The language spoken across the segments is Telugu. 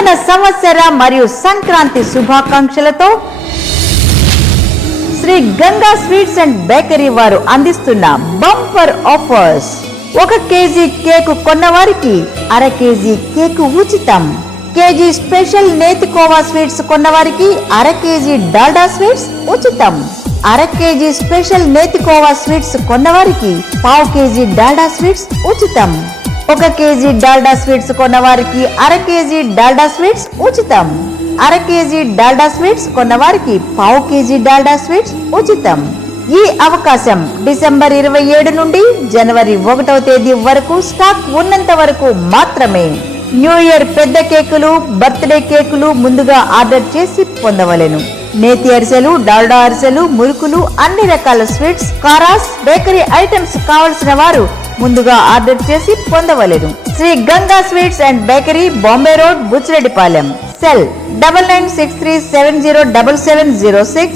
నూతన సంవత్సర మరియు సంక్రాంతి శుభాకాంక్షలతో Sri Ganga sweets and bakery వారు అందిస్తున్న బంపర్ ఆఫర్స్. 1 కేజీ కేకు కొన్నవారికి అర కేజీ కేకు ఉచితం. కేజీ స్పెషల్ నేతి కోవా స్వీట్స్ కొన్నవారికి అర కేజీ డాల్డా స్వీట్స్ ఉచితం. అర కేజీ స్పెషల్ నేతి కోవా స్వీట్స్ కొన్నవారికి పావు కేజీ డాల్డా స్వీట్స్ ఉచితం. 1 కేజీ డాల్డా స్వీట్స్ కొన్నవారికి అర కేజీ డాల్డా స్వీట్స్ ఉచితం. అర కేజీ డాల్డా స్వీట్స్ కొన్నవారికి పావు కేజీ డాల్డా స్వీట్స్ ఉచితం. ఈ అవకాశం డిసెంబర్ 27 నుండి జనవరి 1వ తేదీ వరకు స్టాక్ ఉన్నంత వరకు మాత్రమే. న్యూ ఇయర్ పెద్ద కేకులు, బర్త్డే కేకులు ముందుగా ఆర్డర్ చేసి పొందవలెను. నేతి అరిసెలు, డాల్డా అరిసెలు, మురుకులు, అన్ని రకాల స్వీట్స్, కారాస్, బేకరీ ఐటమ్స్ కావలసిన వారు ముందుగా ఆర్డర్ చేసి పొందవలెను. Sri Ganga sweets and bakery, Bombay road, Buchireddypalem. Cell 9963707706.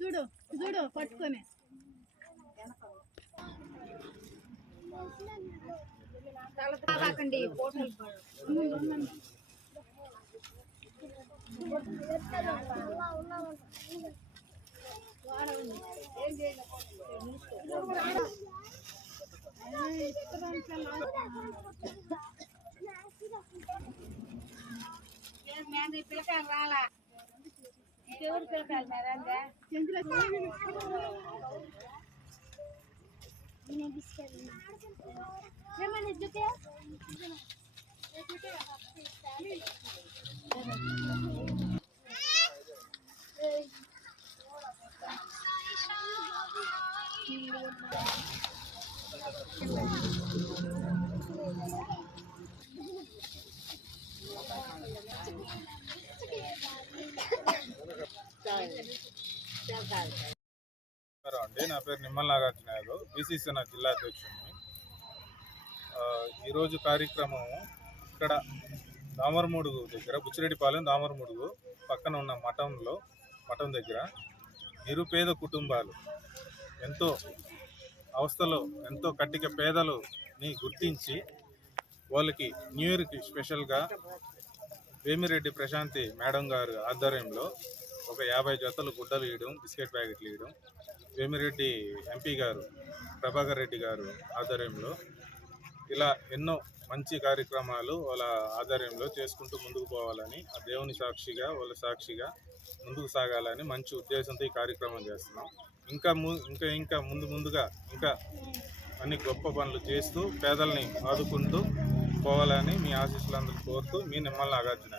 చూడు చూడు పట్టుకొని పిల్లకాయలు రాలా ఇంకెవరు పిల్లకాయలు మేరందా అండి, నా పేరు నిమ్మల నాగార్జున యాదవ్, బీసీసీఎన్ జిల్లా అధ్యక్షుడిని. ఈరోజు కార్యక్రమం ఇక్కడ దామరముడుగు దగ్గర, బుచ్చిరెడ్డిపాలెం దామరముడుగు పక్కన ఉన్న మఠం దగ్గర నిరుపేద కుటుంబాలు ఎంతో అవస్థలో, ఎంతో కట్టిక పేదలని గుర్తించి వాళ్ళకి న్యూ ఇయర్కి స్పెషల్గా వేమిరెడ్డి ప్రశాంతి మేడం గారు ఆధ్వర్యంలో ఒక 50 జతలు గుడ్డలు ఇవ్వడం, బిస్కెట్ ప్యాకెట్లు ఇవ్వడం, వేమిరెడ్డి ఎంపీ గారు ప్రభాకర్ రెడ్డి గారు ఆధ్వర్యంలో ఇలా ఎన్నో మంచి కార్యక్రమాలు వాళ్ళ ఆధ్వర్యంలో చేసుకుంటూ ముందుకు పోవాలని, ఆ దేవుని సాక్షిగా వాళ్ళ సాక్షిగా ముందుకు సాగాలని మంచి ఉద్దేశంతో ఈ కార్యక్రమం చేస్తున్నాం. ఇంకా ముందుగా ఇంకా అన్ని గొప్ప పనులు చేస్తూ పేదల్ని ఆదుకుంటూ పోవాలని మీ ఆశీస్సులందరూ కోరుతూ మీ నిమ్మల నాగార్జున.